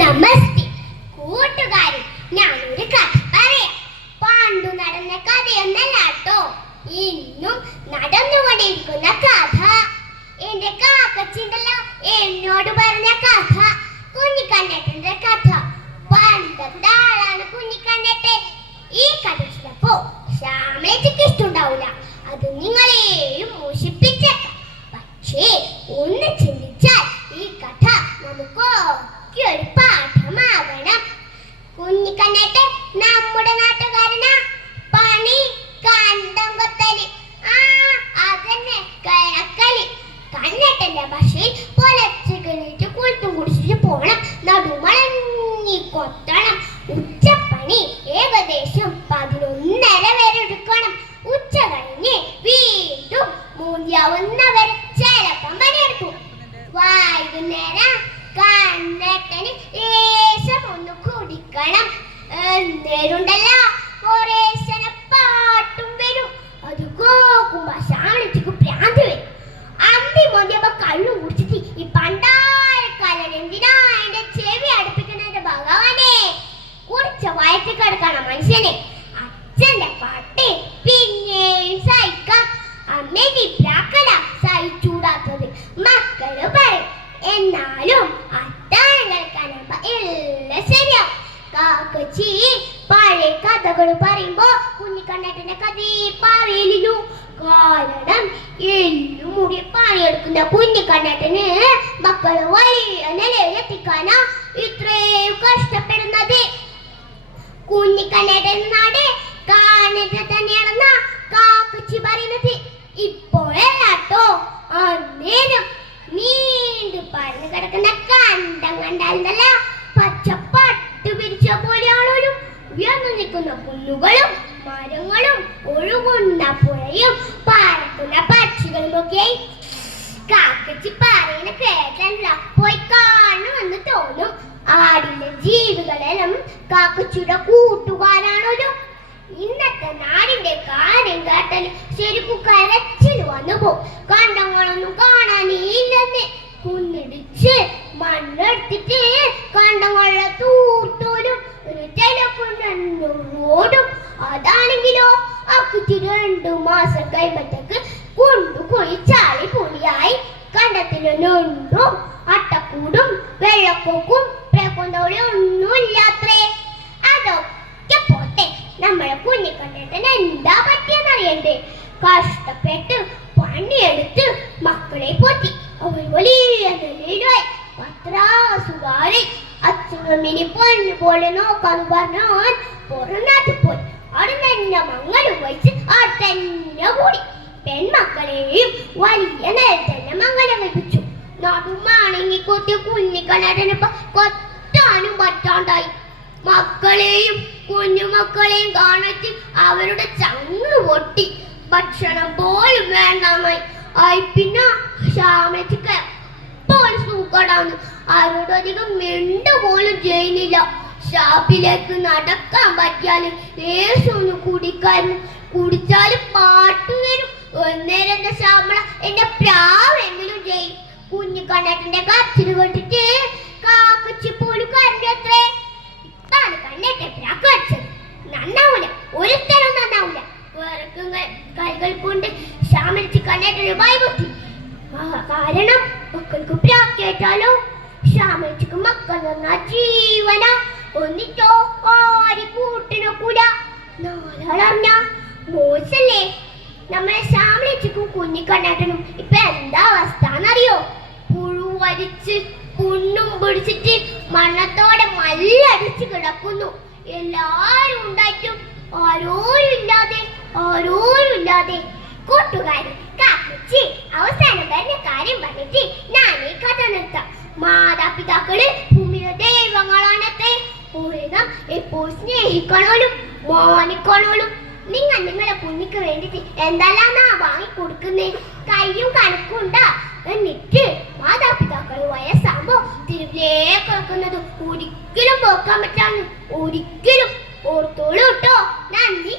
നമസ്തേ കൂട്ടുകാരി, ഞാനൊരു കഥ പറയാം. പണ്ടു നടന്ന കഥയൊന്നല്ല കേട്ടോ, ഇന്നും നടന്നുകൊണ്ടിരിക്കുന്ന കഥ. എന്റെ കാക്കച്ചിണ്ടല്ലോ എന്നോട് പറഞ്ഞ കഥ, കുഞ്ഞിക്കണ്ണേട്ടന്റെ കഥ. പണ്ടത്തെ ആളാണ് കുഞ്ഞിക്കണ്ണേട്ടൻ. ഈ കഥ ചിലപ്പോ ശ്യാമളേച്ചിക്ക് ഇഷ്ടമുണ്ടാവൂല, അത് നിങ്ങളെയും മോഷിപ്പിച്ചേക്കാം. പക്ഷേ ഒന്ന് ചിന്തിച്ചാൽ ഈ കഥ നമുക്കൊക്കെ ഒരു പാഠമാകണം. കുഞ്ഞിക്കണ്ണേട്ടൻ നമ്മുടെ നാട്ടുകാരനാ. പണി കണ്ടം കൊത്തല്, അതന്നെ കിഴക്കളി. കണ്ണേട്ടന്റെ ഭാഷയിൽ പൊലച്ചെണീറ്റ് കുളിത്തും കുടിച്ചിട്ട് പോണം, നടുമളഞ്ഞി കൊത്തണം. ഉച്ചപ്പണി ഏകദേശം 11:30 വരെ എടുക്കണം. ഉച്ച കഴിഞ്ഞ് വീണ്ടും മൂന്നിയാവുന്നവരെ ചിലപ്പം പണിയെടുക്കും. വൈകുന്നേരം കണ്ണേട്ടന് ലേശം ഒന്ന് കുടിക്കണം. നേരുണ്ടല്ലോ കുറേശ്ശന പാട്ടും വരും. അത് കേൾക്കുമ്പോ ശ്യാമളച്ചിക്ക് ഭ്രാന്ത് വരും. അമ്പി മോന്തിയപ്പോ കള്ളും കുടിച്ചിട്ട് ഈ പണ്ടാരക്കാലൻ എന്തിനാ എന്റെ ചെവി അടുപ്പിക്കുന്നതിന്റെ ഭഗവാനെ. കുടിച്ച വയറ്റിൽ കിടക്കണം മനുഷ്യനെ. അച്ഛന്റെ പാട്ട് പിന്നെയും സഹിക്കാം. അമ്മേന്റെ പ്രാക്കല സഹിച്ചൂടാത്തത് മക്കള് പറയും. എന്നാലും അത്താഴം കളിക്കാനാകുമ്പോ എല്ലാം ശരിയാവും. കാക്കച്ചി പഴയ കഥകൾ പറയുമ്പോ കുഞ്ഞിക്കണ്ണേട്ടന്റെ കഥ പറയലില്ലു. കാരണം എല്ലും മുടി പണിയെടുക്കുന്ന കുഞ്ഞിക്കണ്ണേട്ടന് മക്കള് വലിയ നിലയിൽ എത്തിക്കാനാ ഇത്രയും കഷ്ടപ്പെടുന്നത്. കുഞ്ഞിക്കണ്ണേട്ടൻ നാട് കാണുന്നത് തന്നെയാണെന്നാ കാക്കച്ചി പറയുന്നത്. ഇപ്പോഴല്ലാട്ടോ, അന്നേരം നീണ്ടു പരന്നു കിടക്കുന്ന കണ്ടം കണ്ടാലല്ല പച്ചപ്പട്ടു പിരിച്ച പോലെയാണോ ഉയർന്നു നിൽക്കുന്ന പുല്ലുകളും മരങ്ങളും ഒഴുകുന്ന പുഴയും പറക്കുന്ന പക്ഷികളും ഒക്കെ. കാക്കച്ചി പറയുന്ന കേട്ടല്ല പോയി കാണുമെന്ന് തോന്നും. ആടിലെ ജീവികളെല്ലാം കാക്കച്ചിയുടെ കൂട്ടുകാരാണല്ലോ. ഇന്നത്തെ നാടിന്റെ കാര്യം കേട്ടാൽ ശരിക്കും കരച്ചിൽ വന്നു പോകും. കണ്ടങ്ങളൊന്നും കാണാനേ ഇല്ലെന്ന്. കുന്നിടിച്ച് മണ്ണെടുത്തിട്ട് കണ്ടങ്ങളെ തൂർത്തോലും ഓടും. അതാണെങ്കിലോ അക്കുറ്റി 2 മാസം കഴിയുമ്പോഴത്തേക്ക് കൊണ്ടുപോയി ചാളി പൊളിയായി. കണ്ടത്തിലൊന്നും അട്ടക്കൂടും വെള്ളപ്പൊക്കും പ്രേക്കൊണ്ടോളിയും ഒന്നും ഇല്ലാത്രേ. അതൊക്കെ പോട്ടെ, നമ്മളെ കുഞ്ഞിക്കണ്ണേട്ടന് എന്താ പറ്റിയെന്നറിയണ്ടേ. കഷ്ടപ്പെട്ട് പണിയെടുത്ത് മക്കളെ പോറ്റി. അവർ വലിയ നിലയിലായി. പത്രാസുകാരി അച്ഛനമ്മിനി പൊന്നു പോലെ നോക്കാന്ന് പറഞ്ഞാൽ പുറനാട്ടിൽ പോയി. അവിടെ തന്നെ മംഗലം വഹിച്ച് അവിടെ തന്നെ കൂടി. പെൺമക്കളെയും വലിയ നേരത്തെ തന്നെ മംഗലം കഴിപ്പിച്ചു. നടുമാണെങ്കിൽ കൊത്തിയ കുഞ്ഞിക്കണ്ണേട്ടനിപ്പോ കൊത്താനും പറ്റാണ്ടായി. മക്കളെയും കുഞ്ഞുമക്കളെയും കാണിച്ച് അവരുടെ ചങ്ങ് പൊട്ടി. ഭക്ഷണം പോലും വേണ്ടാമായി ആയി. പിന്നെ ശ്യാമളച്ചിക്ക് എപ്പോഴും സൂക്കടാന്ന്. ആരോടധികം മിണ്ട പോലും ചെയ്യുന്നില്ല. ഷാപ്പിലേക്ക് നടക്കാൻ പറ്റിയാല് ലേശൊന്ന് കുടിക്കായിരുന്നു. കുടിച്ചാല് പാട്ട് വരും. ഒന്നേരം ശ്യാമള എന്റെ പ്രാവെങ്കിലും ചെയ്യും. കുഞ്ഞിക്കണ്ണേട്ടന്റെ കച്ചില് കേട്ടിട്ട് കാക്കച്ചി പോലും കരഞ്ഞത്രേ. ഇതാണ് കണ്ണേട്ടൻ പ്രാക്ക് വെച്ചത്. നന്നാവൂല, ഒരുത്തരം നന്നാവൂല. വേറെക്കും കൈകൾ കൊണ്ട് ശ്യാമളച്ചി കണ്ണേട്ടന് ഭയപറ്റി. കാരണം മക്കൾക്ക് പ്രാക്കേറ്റാലോ. ശ്യാമളച്ചിക്ക് മക്കൾ എന്ന ജീവന. ഒന്നിട്ടോ ആരി കൂട്ടിനോ കൂട. നാലാളറിഞ്ഞ മോശല്ലേ. നമ്മളെ ശ്യാമളച്ചിക്കും കുഞ്ഞിക്കണ്ണേട്ടനും ഇപ്പൊ എന്താ അവസ്ഥ എന്നറിയോ? പുഴു വരിച്ച് കുണ്ണും പിടിച്ചിട്ട് മണ്ണത്തോടെ മല്ലടിച്ച് കിടക്കുന്നു. എല്ലാരും ഉണ്ടായിട്ടും ആരോരുമില്ലാതെ. കൂട്ടുകാരി, കാക്കച്ചി അവസാനം പറഞ്ഞ കാര്യം പറഞ്ഞിട്ട് ഞാൻ ഈ കഥ നിർത്താം. മാതാപിതാക്കള് ഭൂമിയിലെ ദൈവങ്ങളാണത്രേ. പൂരണം എപ്പോൾ സ്നേഹിക്കണോലും മാനിക്കണോലും. നിങ്ങളെ കുഞ്ഞിക്ക് വേണ്ടിട്ട് എന്തെല്ലാന്നാ വാങ്ങിക്കൊടുക്കുന്നേ? കയ്യും കണക്കുണ്ടാ. എന്നിട്ട് മാതാപിതാക്കൾ വയസ്സാകുമ്പോ തിരുവിലേക്ക് കിടക്കുന്നത് ഒരിക്കലും പോക്കാൻ പറ്റാന്ന്. ഒരിക്കലും ഓർത്തോളൂ കേട്ടോ. നന്ദി.